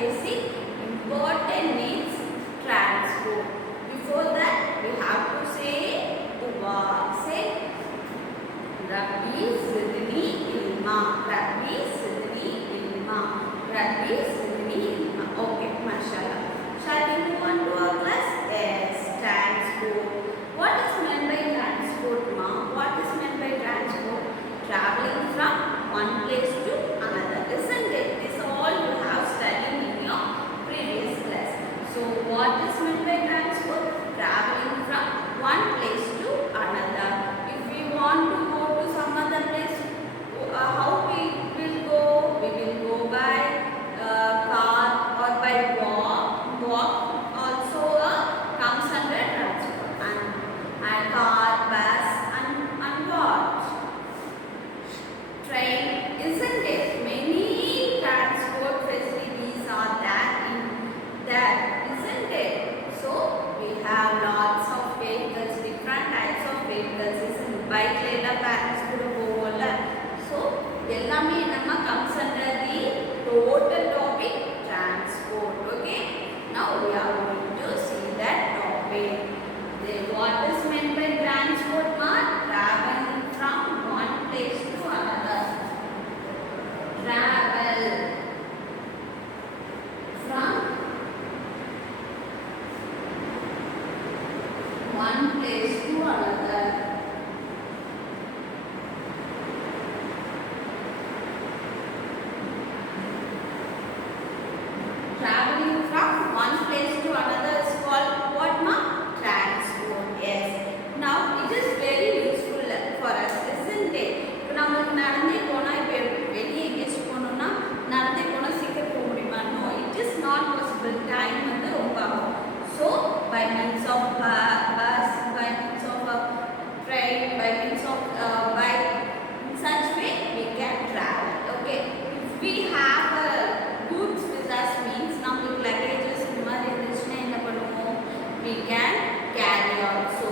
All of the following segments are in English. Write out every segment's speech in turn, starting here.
basic important needs transport. Before that, we have to say say Rabbi Sidni Ilma. Rabbi Sidni Ilma. Rabbi Sidni Ilma. Okay, mashallah. Shall we move on to our class? Yes, transport. What is meant by transport, ma? What is meant by transport? Traveling from one place to another, isn't it? This all you have studied in your previous class. So, what is meant by transport? Traveling from one place to another. If we want to go to some other place, how we will go? We will go by car or by walk. Walk also comes under transport. And car, bus, and what? Train, isn't it? Many transport facilities are there in that, isn't it? So we have lots of vehicles, different types of vehicles. Isn't bike later parents could go. So ellame nama comes under the total topic transport. Okay. Now we are going to see that topic. What is meant by transport? Traveling from one place to another. Travel from one place to another. Traveling from one place to another is called what, ma? Transport. Yes. Now it is very useful for us, isn't it? இப்போ நம்ம நடந்தே போனா இப்போ வெளியே எங்கேயாச்சும் போகணும்னா நடந்தே போனால் சீக்கிரம் போக முடியுமா? No, it is not possible. Time வந்து ரொம்ப ஆகும். So by means of bus, by means of train, by means of bike, in such way we can travel. Okay. If we have goods with us means நம்மளுக்கு luggages இந்த மாதிரி இருந்துச்சுன்னா என்ன பண்ணுவோம்? We can carry also.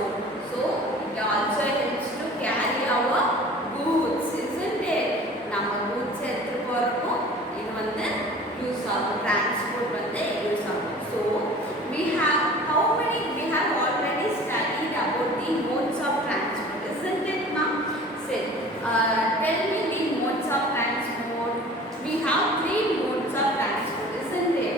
So it also helps to carry our goods, isn't it? நம்ம goods எடுத்து போறோம். இது வந்து யூஸ் ஆகும். Transport வந்து யூஸ் ஆகும். So we have how many we have already studied about the modes of transport, isn't it, ma'am? Say, tell me the modes of transport. We have 3 modes of transport, isn't it?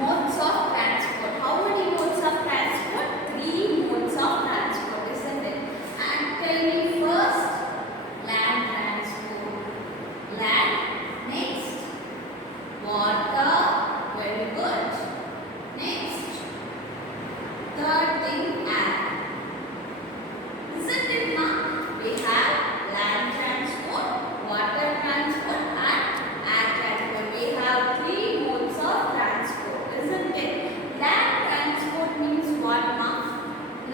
Modes of transport. How many modes of transport? 3 modes of transport, isn't it? And tell me first, land transport. Land. Next, water. Very good. Next, third thing, air. Isn't it, ma? We have land transport, water transport, and air transport. We have 3 modes of transport, isn't it? Land transport means what, ma?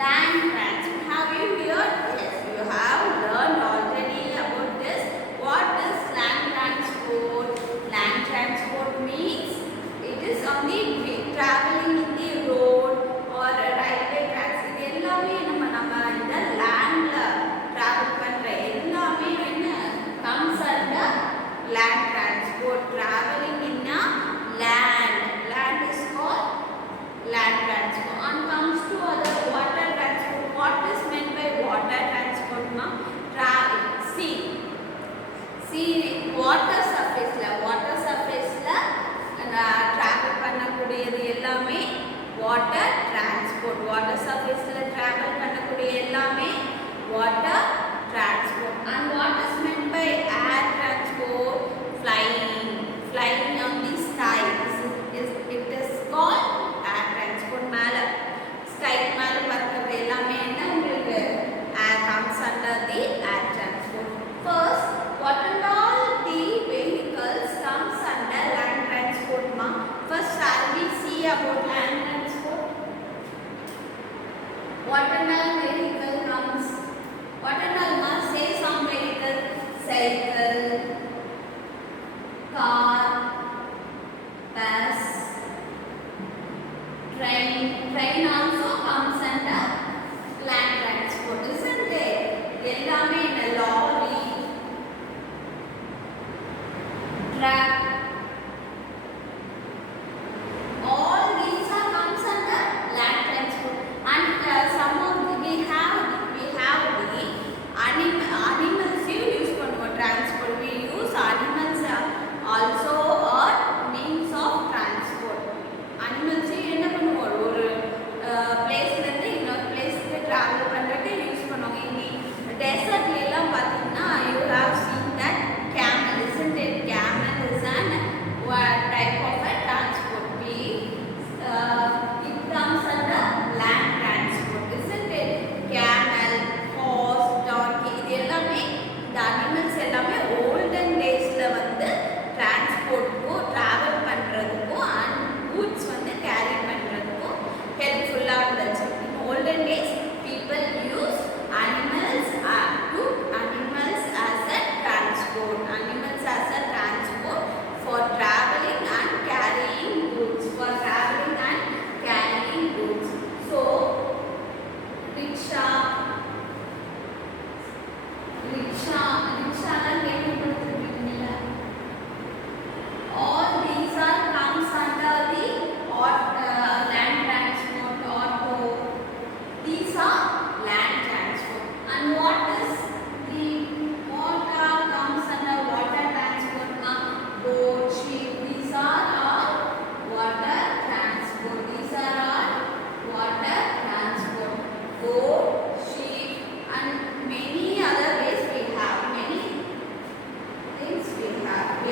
Land transport. Have you heard? Yes, you have learned already about this. What is land transport? Land transport means it is only traveling in the road or railway tracks. இது எல்லாமே நம்ம இந்த landல travel பண்ற எல்லாமே என்ன comes under land transport. Traveling in a land. Land is called land transport. And comes to other water transport. What is meant by water transport, ma? Sea. Sea, water surface la travel பண்ணக்கூடியது எல்லாமே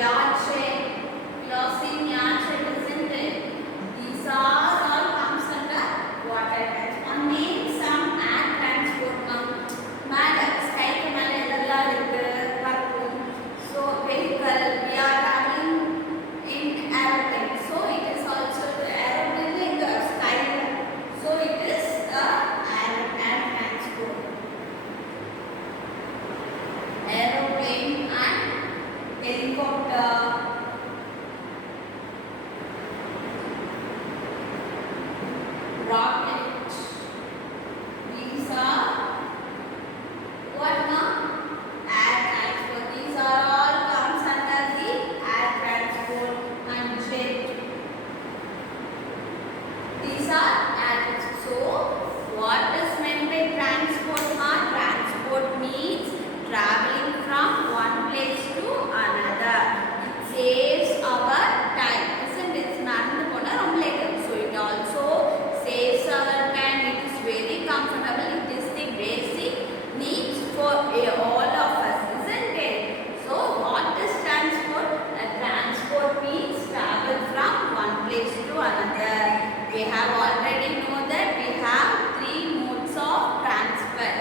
yard shed, closing yard shed, isn't it? These are all comes under water transport. Name some air transport. Madam, sky மேல எதெல்லாம் இருக்கு பறக்கும். So vehicle, we are traveling in aeroplane. So it is also the aeroplane in the sky. So it is a air transport. Aeroplane and helicopter. Rocket. These are what now? Air transport. These are all comes under the air transport and jet. These are air transport. So what is meant by transport? Transport means traveling from one place to another. It saves our time. Isn't it? நடந்து போனா ரொம்ப late ஆகும். So it also saves our time. It is very comfortable. It is the basic needs for all of us, isn't it? So what is transport? Transport means travel from one place to another. We have already know that we have three modes of transport.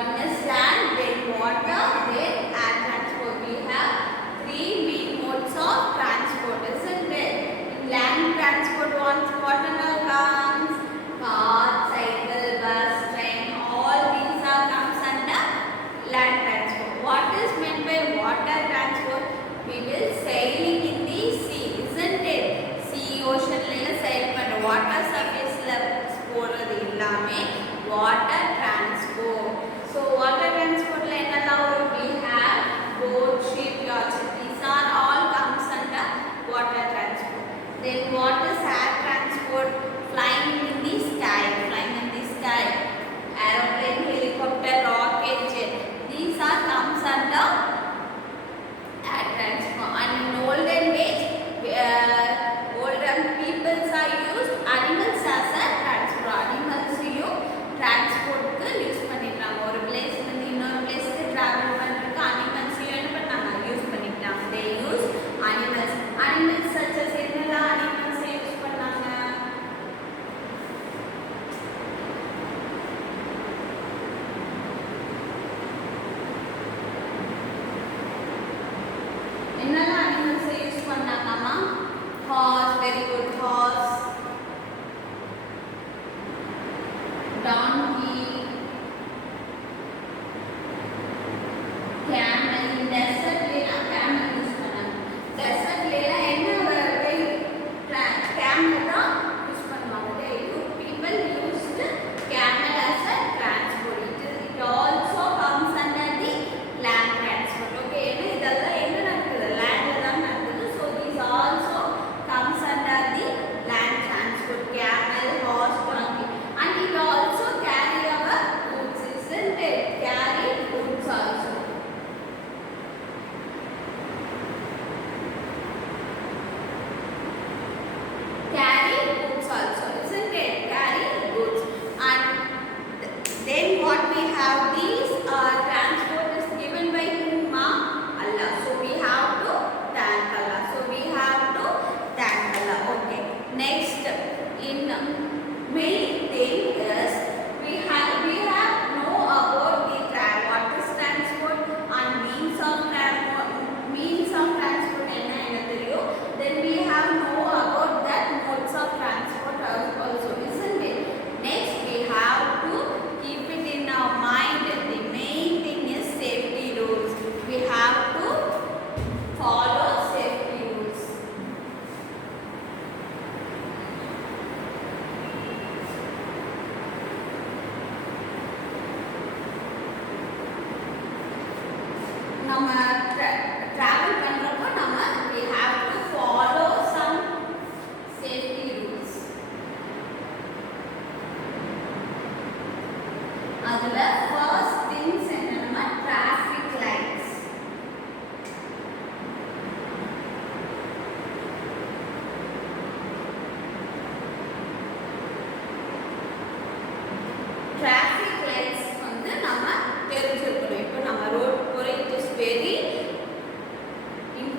One is land, then water, then air transport. We have three main modes of transport, isn't it? In land transport, what all comes? Car, cycle, bus, train, all these are comes under land transport. What is meant by water transport? We will sailing in the sea, isn't it? Sea, ocean la sail பண்ண water surface la போறது எல்லாமே water transport. So water transport la என்னெல்லாம் வரும்? We have boat, ship, yacht. These are all comes under water transport. Then what is air transport? Flying in the sky. Flying in the sky. Aeroplane, helicopter, rocket, jet. These are comes under air transport. And in olden days, older peoples are used animals as a transport. Animals you transport use பண்ணிட்டாங்க. ஒரு place இருந்து இன்னொரு place க்கு travel பண்றதுக்கு animals என்ன பண்ணாங்க? Use பண்ணிட்டாங்க. They use animals. Animals such as என்னெல்லாம் animals யூஸ் பண்ணாங்க? என்னெல்லாம் animals யூஸ் பண்ணாங்கம்மா? Horse, very good. Horse, donkey, camel. In desert la camel use பண்ணாங்க. Desert la என்ன camel தான் யூஸ் பண்ணுவாங்க. People used camel as a transport. It also comes under the land transport. Okay, இதெல்லாம் எங்க நடக்குது? Landல தான் நடக்குது. So these also comes under the land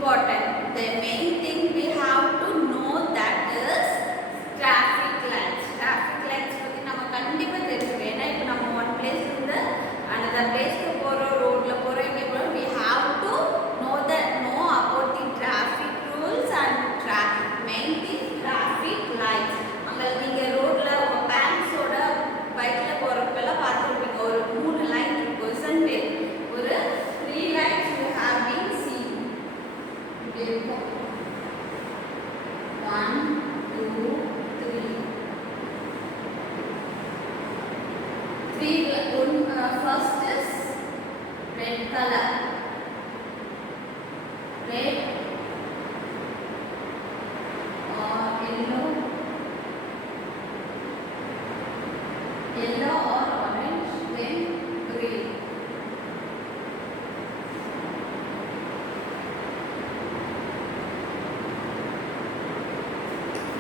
important. The main thing we have to know that is traffic lights. Traffic lights பத்தி நம்ம கண்டிப்பா தெரிஞ்சுக்கணும். ஏன்னா இப்போ நம்ம one place இருந்து another place க்கு போறோம், ரோட்ல போறோம், எங்க போறோம், we have to know about the traffic rules and main thing traffic lights. அங்க நீங்க ரோட்ல உங்க பேரண்ட்ஸோட பைக்ல போறப்பெல்லாம் பார்த்துருப்பீங்க, ஒரு 3 லைன் இருக்கும், isn't it? ஒரு 3 lights you have been seen. இப்படி இருக்கும். 1 2 3. 3 first is red color. Red or yellow or orange, then green.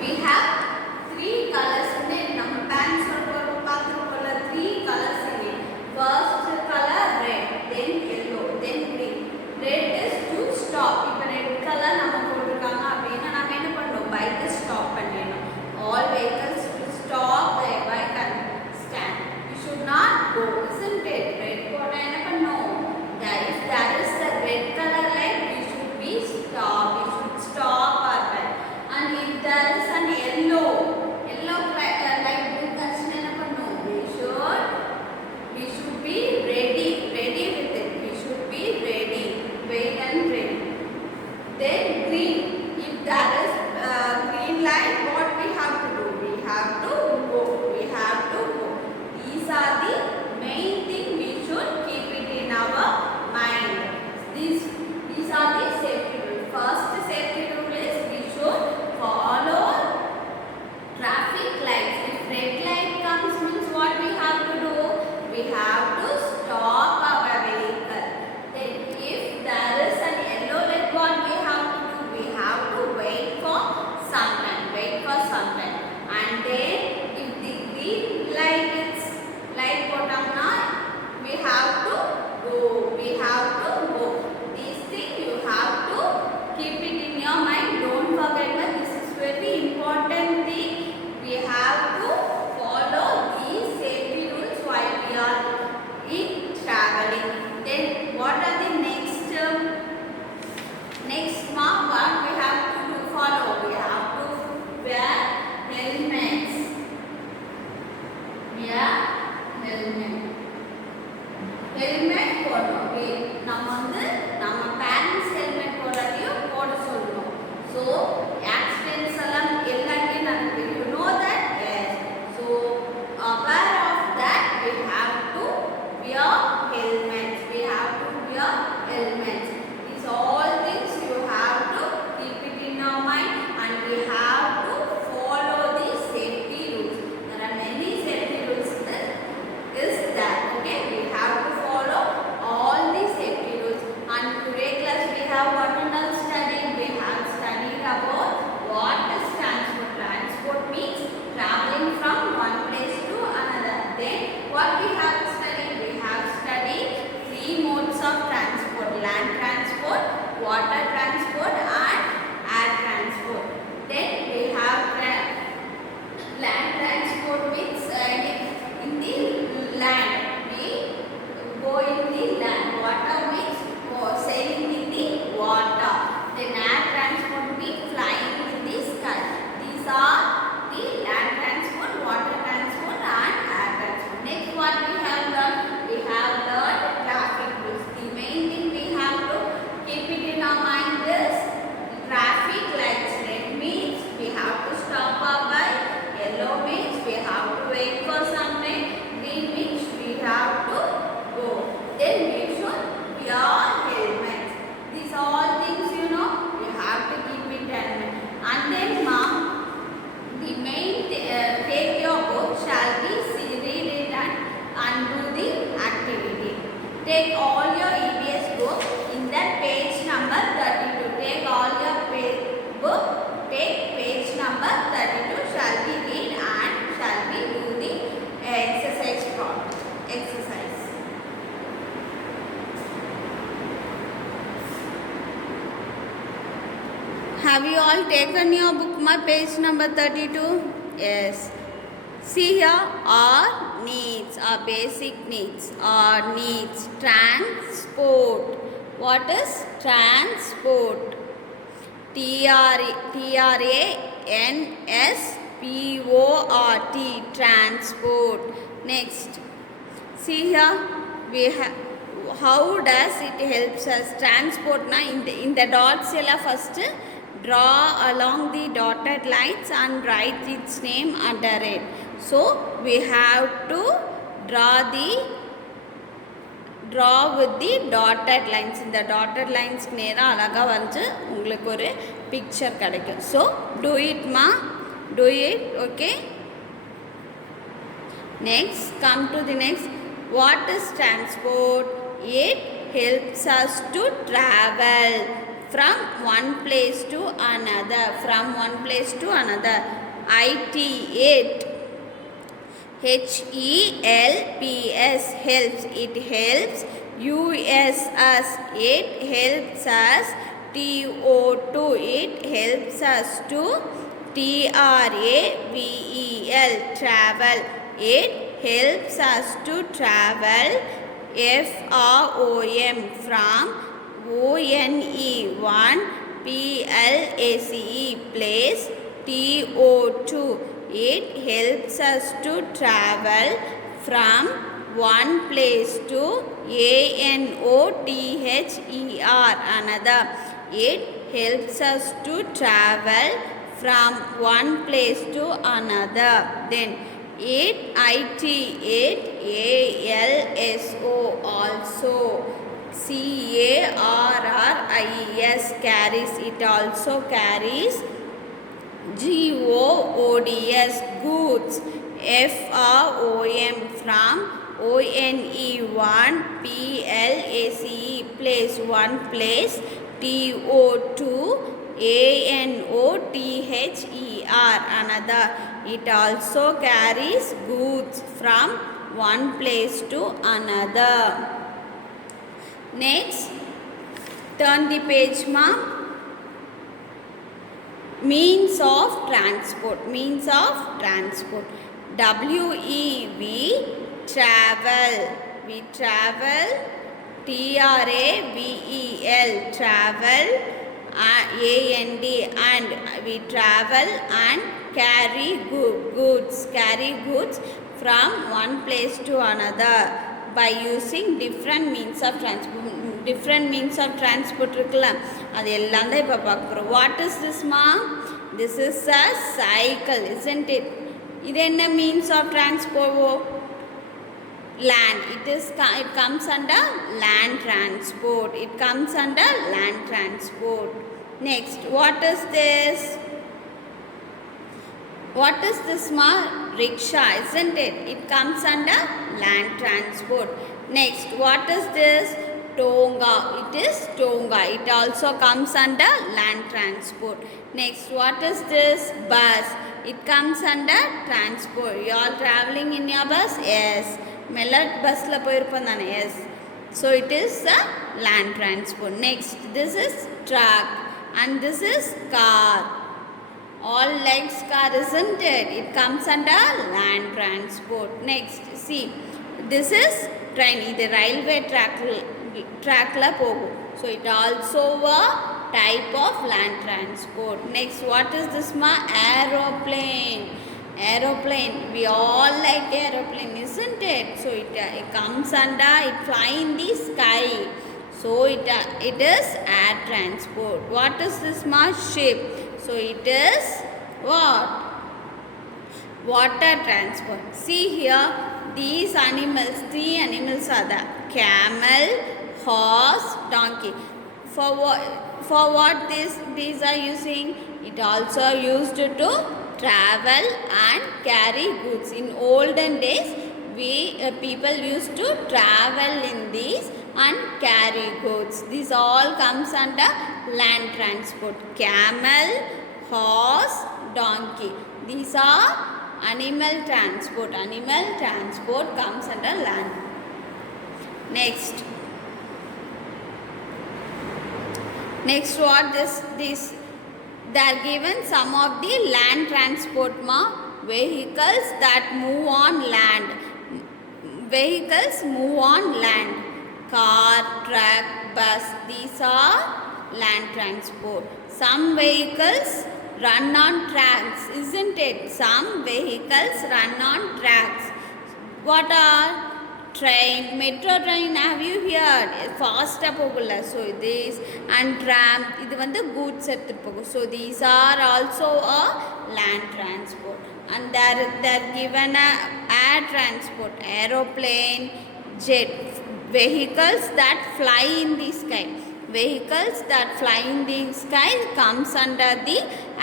We have 3 colors in it. நம்ம pants பார்த்துருக்கோம்ல, 3 colors in it. First color red, then yellow, then green. Red is to stop. இப்போ red color நம்ம போட்டிருக்காங்க அப்படின்னா நம்ம என்ன பண்ணணும், பைக்கை stop பண்ணிடணும். All vehicles will stop their bike and stand. You should not go, isn't it? Red போட்டா என்ன பண்ணணும், if there is a red color light, we should be stop. We should stop our bike. And if there is an yellow Have you all taken your book, my page number 32? Yes. See here, our needs, our basic needs, our needs. Transport. What is transport? Transport. Transport. Next. See here, we have. How does it helps us? Transport na in the dots first draw along the dotted lines and write its name under it. So we have to draw with the dotted lines. In the dotted lines நேரா அழகா வந்து உங்களுக்கு ஒரு picture கிடைக்கும். So do it ma, do it. Okay, next come to the next. What is transport? It helps us to travel from one place to another. From one place to another. It HELPS helps. It helps. USS it helps us. TO2 it helps us to. TRAVEL travel. It helps us to travel. FROM from. ONE1 PLACE place. TO2 it helps us to travel from one place to. ANOTHER another. It helps us to travel from one place to another. Then it ALSO also. CARRIES carries. It also carries. GOODS goods. FROM from. ONE1 PLACE place one place. TO2 ANOTHER another. It also carries goods from one place to another. Next, turn the page ma. Means of transport. Means of transport. WEV travel. We travel. TRAVEL travel. AND and we travel and carry goods. Carry goods from one place to another by using different means of transport. Different means of transport இருக்குல்ல அது எல்லாம் தான் இப்போ பார்க்க போகிறோம். What is this ma? This is a cycle, isn't it? இது என்ன means of transport? Land. It comes under land transport. It comes under land transport. Next, what is this? What is this ma? Rickshaw, isn't it? It comes under land transport. Next, what is this? Tonga. It is Tonga. It also comes under land transport. Next, what is this? Bus. It comes under transport. You are traveling in your bus? Yes. Mellat bus la poiruppan thane? Yes. So it is a land transport. Next, this is truck and this is car. All legs car, isn't it? It comes under land transport. Next, see, this is train. This railway track la pogum. So it also a type of land transport. Next, what is this ma? Aeroplane. Aeroplane. We all like aeroplane, isn't it? So it comes under. It fly in the sky. So it is air transport. What is this ma? Ship. So it is what? Water transport. See here, these animals, 3 animals are there. Camel, horse, donkey. For what these are using? It also used to travel and carry goods. In olden days, people used to travel in these and carry goods. This all comes under land transport. Camel, horse, donkey. These are animal transport. Animal transport comes under land. Next, what this They are given some of the land transport ma. Vehicles that move on land. Vehicles move on land. Car, truck, bus. These are land transport. Some vehicles run on tracks, isn't it? Some vehicles run on tracks. What are? Train, metro train, have you heard? Fast pogula. So this and tram, இது வந்து goods எடுத்துட்டு போகும். So these are also a land transport. And they're given a air transport, aeroplane, jet, vehicles that fly in the sky. Vehicles that fly in the sky comes under the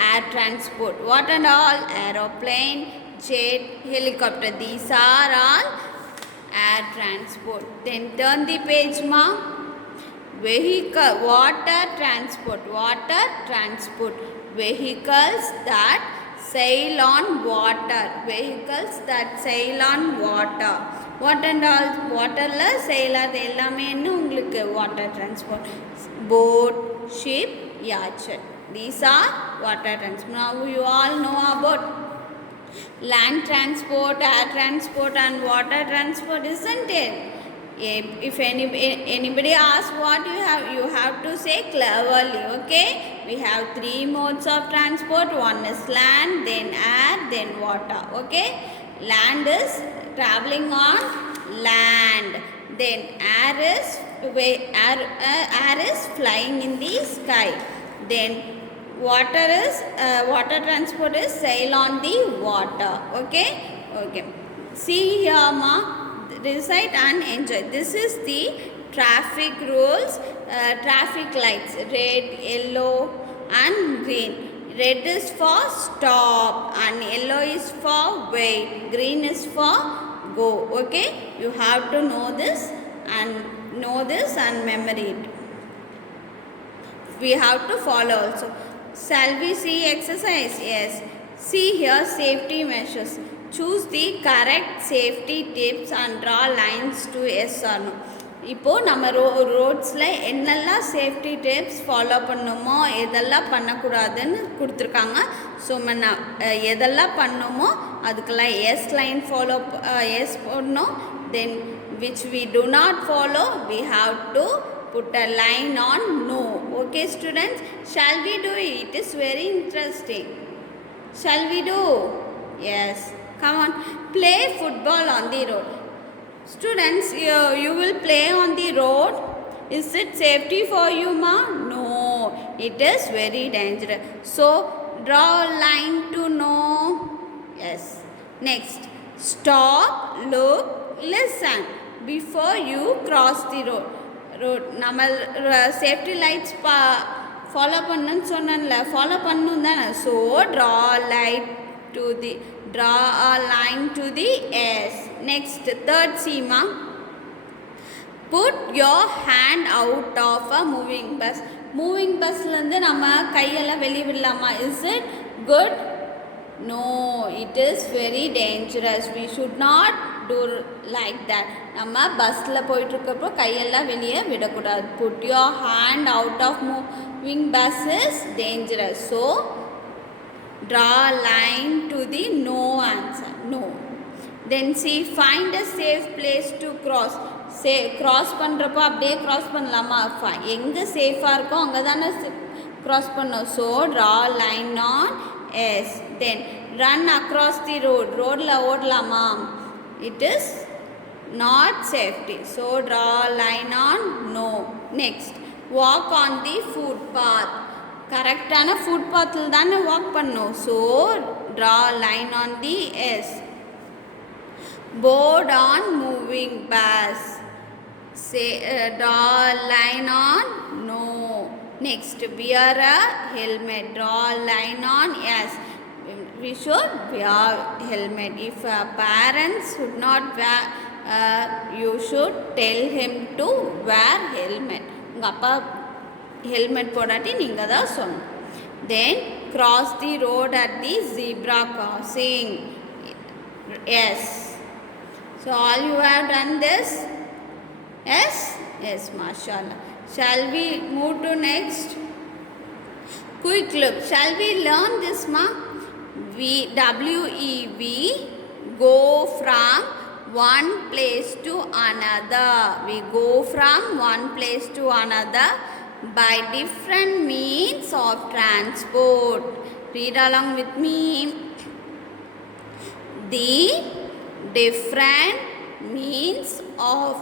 air transport. What and all? Aeroplane, jet, helicopter. These are all air transport. Then turn the page ma. Vehicle, water transport. Water transport. Vehicles that sail on water. Vehicles that sail on water. What and all? Waterல sail ஆது எல்லாமே என்ன உங்களுக்கு water transport. Boat, ship, yacht. These are water transport. Now you all know about land transport, air transport and water transport, isn't it? If anybody asks what you have to say cleverly, okay? We have 3 modes of transport. One is land, then air, then water, okay? Land is traveling on land. Then air is flying in the sky. Then water transport is sail on the water, okay? See here ma, recite and enjoy. This is the traffic rules. Traffic lights, red, yellow and green. Red is for stop and yellow is for wait, green is for go, okay? You have to know this and memory it. We have to follow also. Shall we see exercise? Yes. See here safety measures. Choose the correct safety tips and draw lines to yes or no. இப்போ நம்ம ரோட்ஸில் என்னெல்லாம் safety tips follow பண்ணணுமோ எதெல்லாம் பண்ணக்கூடாதுன்னு கொடுத்துருக்காங்க. So எதெல்லாம் பண்ணணுமோ அதுக்கெல்லாம் எஸ் லைன் எஸ் போடணும். தென் which we do not follow, we have to put a line on no. Okay students, shall we do it? It is very interesting. Shall we do? Yes. Come on. Play football on the road. Students, you will play on the road. Is it safety for you ma? No. It is very dangerous. So draw a line to no. Yes. Next. Stop, look, listen before you cross the road. நம்ம safety lights follow பண்ணுன்னு சொன்னேன்ல, follow பண்ணணும் தானே. So draw a line to the S. Next, third Seema, put your hand out of a moving bus. Moving பஸ்லேருந்து நம்ம கையெல்லாம் வெளியே விடலாமா? Is it good? No, it is very dangerous. We should not do like that. நம்ம பஸ்ஸில் போயிட்டுருக்கப்போ கையெல்லாம் வெளியே விடக்கூடாது. Put your hand out of moving bus is dangerous. So draw a line to the no answer. No. Then see, find a safe place to cross. Cross பண்ணுறப்போ அப்படியே cross பண்ணலாமா? எங்கே சேஃபாக இருக்கோ அங்கே தானே க்ராஸ் பண்ணோம். So draw line on S. Then run across the road. ரோடில் ஓடலாமா? It is not safety. So draw line on no. Next, walk on the footpath. கரெக்டான ஃபுட் பாத்தில் தானே வாக் பண்ணோம். So draw line on the S. Board on moving bus. Say draw line on no. Next, wear a helmet. Draw line on yes. We should wear helmet. If parents should not wear, you should tell him to wear helmet. உங்கள் அப்பா helmet போடாட்டி நீங்கள் தான் சொல்லணும். Then cross the road at the zebra crossing. Yes. So all you have done this? Yes? Yes, mashallah. Shall we move to next? Quick look. Shall we learn this, ma? W-E-V, go from one place to another. We go from one place to another by different means of transport. Read along with me. The different means of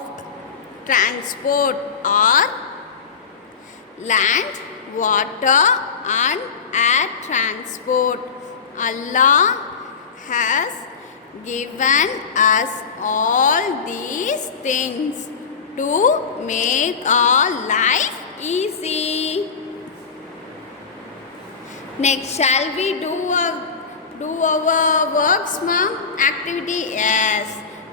transport are land, water and air transport. Allah has given us all these things to make our life easy. Next, shall we do our works, ma'am? Activity? Yes.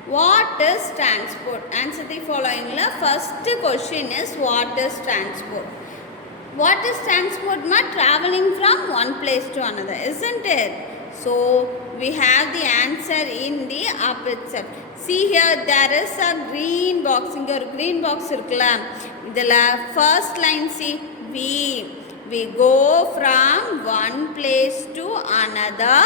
What is transport? Answer the following. First question is, what is transport? What is transport, ma? Traveling from one place to another, isn't it? So we have the answer in the up itself. See here, there is a green box. Inga or green box irukla. Idala first line, see, we go from one place to another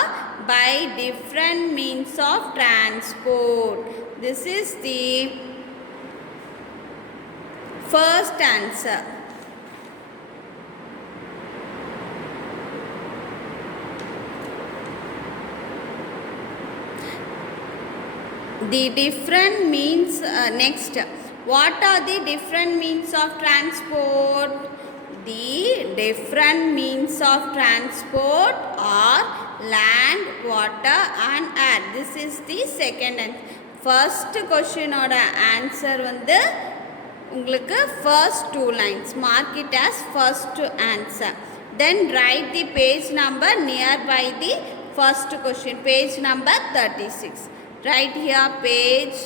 by different means of transport. This is the first answer. The different means, next, what are the different means of transport? The different means of transport are land, water and air. This is the second and first question oda answer வந்து உங்களுக்கு first two lines. Mark it as first answer. Then write the page number nearby the first question. Page number 36. Right here, page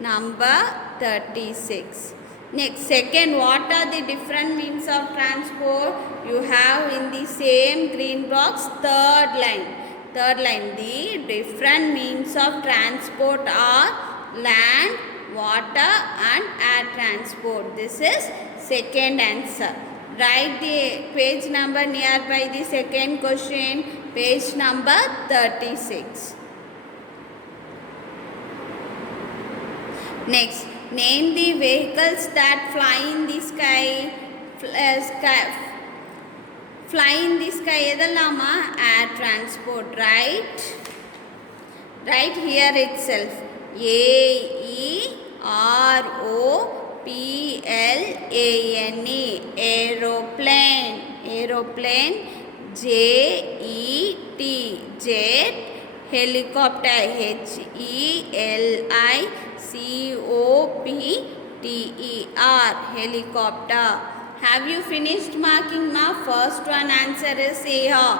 number 36. Next, second, what are the different means of transport? You have in the same green box, third line. Third line, the different means of transport are land, water and air transport. This is second answer. Write the page number nearby the second question. Page number 36. Next, name the vehicles that fly in the sky. Fly in the sky edallama air transport, right? Right here itself. A-E-R-O-P-L-A-N-E, aeroplane. Aeroplane. J-E-T, jet. Helicopter. H-E-L-I-C-O-P-T-E-R, helicopter. Have you finished marking now? First one answer is say here.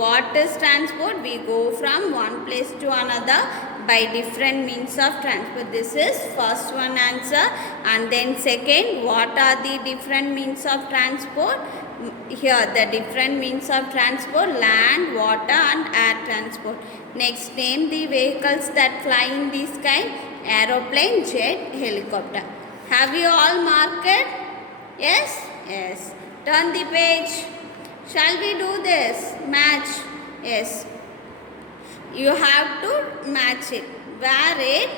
What is transport? We go from one place to another by different means of transport. This is first one answer. And then second, what are the different means of transport? Here the different means of transport: land, water and air transport. Next, name the vehicles that fly in the sky. Aeroplane, jet, helicopter. Have you all marked it? Yes? Yes. Turn the page. Shall we do this? Match. Yes. You have to match it. Where it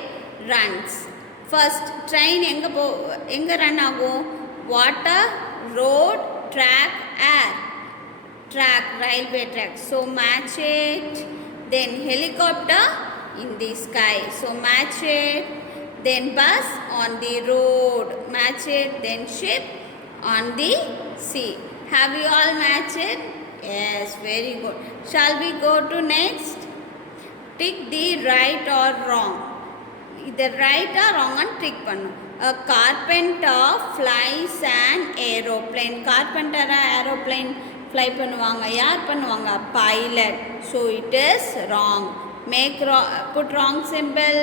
runs. First, train enga run ago? Water, road, track, air. Track, railway track. So match it. Then helicopter in the sky. So match it. Then bus on the road. Match it. Then ship on the sea. Have you all matched it? Yes, very good. Shall we go to next? Tick the right or wrong. Either right or wrong and tick pannu. A carpenter flies an aeroplane. Carpenter aeroplane fly பண்ணுவாங்க. யார் பண்ணுவாங்க? Pilot. So it is wrong. Put wrong symbol.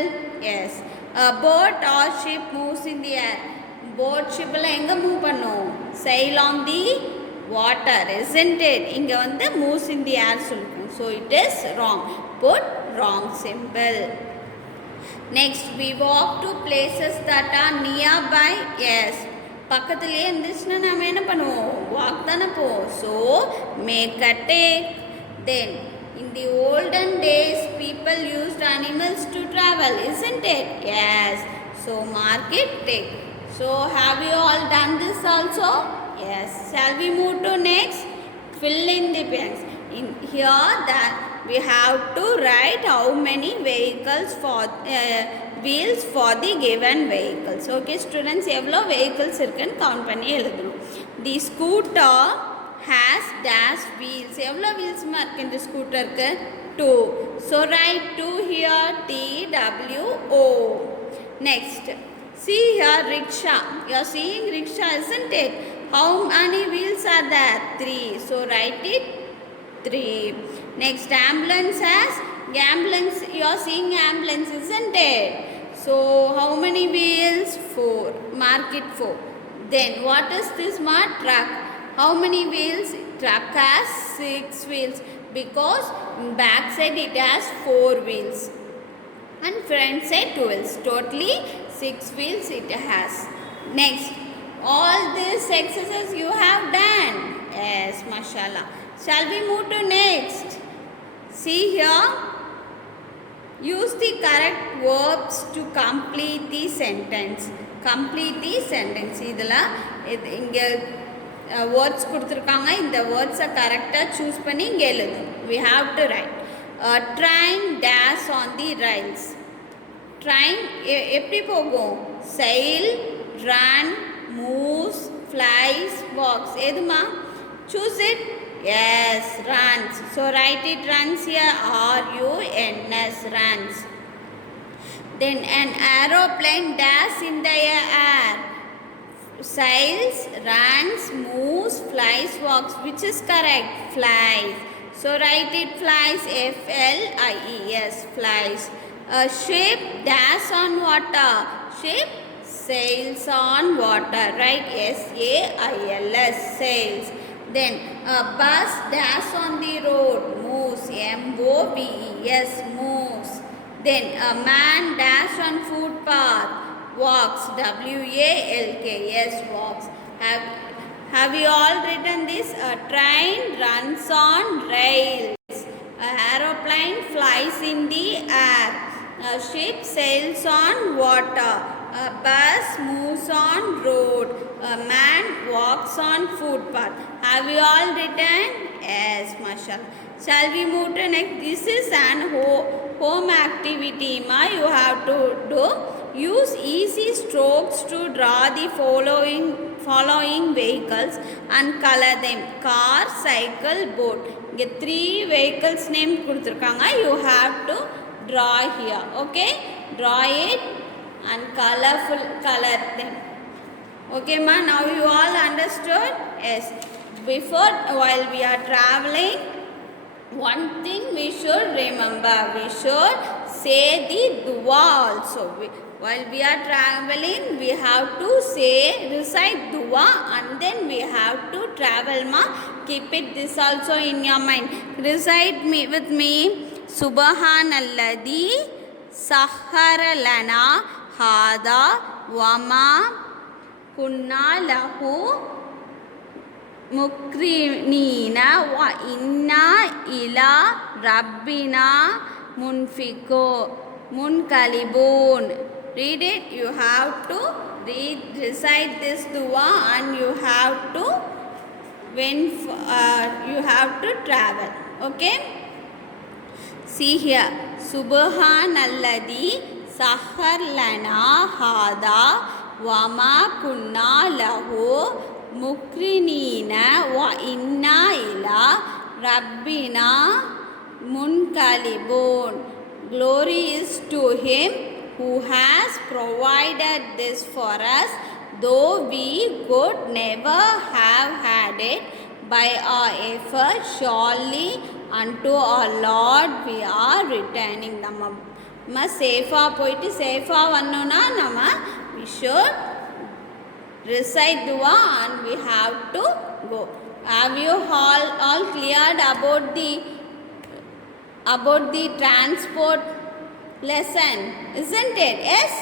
Yes. A boat or ship moves in the air. Boat ship la enga move பண்ணும்? Sail on the water, isn't it? இங்க வந்து moves in the air சொல்லுவோம். So it is wrong. Put wrong symbol. Next, we walk to places that are nearby. Yes. பக்கத்துலேயே இருந்துச்சுன்னா நம்ம என்ன பண்ணுவோம், walk தானே போவோம். So make a take. Then in the olden days people used animals to travel, isn't it? Yes. So mark it take. So have you all done this also? Yes. Shall we move to next? Fill in the blanks. In here that we have to write how many vehicles for wheels for the given vehicles. Okay students, எவ்வளோ vehicles இருக்குன்னு count பண்ணி எழுதணும். The scooter has dash wheels. எவ்வளோ wheelsமா இருக்கு இந்த ஸ்கூட்டருக்கு? 2. So write 2 here, TWO. Next, see here rickshaw. You are seeing rickshaw, isn't it? How many wheels are there? 3. So write it 3. Next, ambulance has ambulance. You are seeing ambulance, isn't it? So how many wheels? 4. Mark it 4. Then what is this mark? Truck. How many wheels? Truck has 6 wheels because back side it has 4 wheels and front side 2 wheels. Totally 6 wheels it has. Next, all these exercises you have done. Yes, mashallah. Shall we move to next? See here. Use the correct verbs to complete the sentence. Complete the sentence. இதெல்லாம் இங்கே words கொடுத்துருக்காங்க. இந்த வேர்ட்ஸை கரெக்டாக choose பண்ணி இங்கே எழுதணும். We have to write. Train dash on the rails. Train எப்படி போகும்? Sail, run, moves, flies, walks. எதுமா? Choose it. Yes, runs. So write it runs here. RUNS, runs. Then an aeroplane dash in the air. Sails, runs, moves, flies, walks. Which is correct? Flies. So write it flies. FLIES, flies. A ship dash on water. Ship sails on water. Right? SAILS, sails. Then a bus dash on the road. Moves. MOVES, moves. Then a man dash on footpath. Walks. WALKS, walks. Have you all written this? A train runs on rails. An aeroplane flies in the air. A ship sails on water. A bus moves on road. A man walks on footpath. Have you all written? Yes, mashallah. Shall we move to next? This is an home activity. You have to do. Use easy strokes to draw the following vehicles and color them. Car, cycle, boat. இங்கே 3 vehicles name கொடுத்துருக்காங்க. You have to draw here. Okay? Draw it and color them. Okay ma? Now you all understood? Yes. Before, while we are traveling, one thing we should remember. We should say the dua also. While we are traveling, we have to recite dua and then we have to travel ma. Keep it this also in your mind. Recite with me. Subhanalladhi sahhara lana hada wama kunna lahu mukrinina wa inna ila rabbina munkalibun. Read it. You have to recite this dua and you have to travel. Okay? See here. Subhanalladhi sahhar lana hada wama kunna lahu mukrinina wa inna ila rabbina munkalibun. Glory is to him who has provided this for us, though we could never have had it by our effort. Surely unto our Lord we are returning. நம்ம சேஃபாக போயிட்டு சேஃபாக வரணும்னா we should recite dua and we have to go. Have you all cleared about the transport lesson, isn't it? Yes,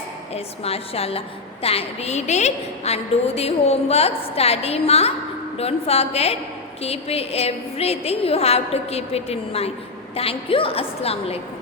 mashallah. read it and do the homework, study ma. Don't forget, keep it, everything you have to keep it in mind. Thank you. Assalamu alaikum.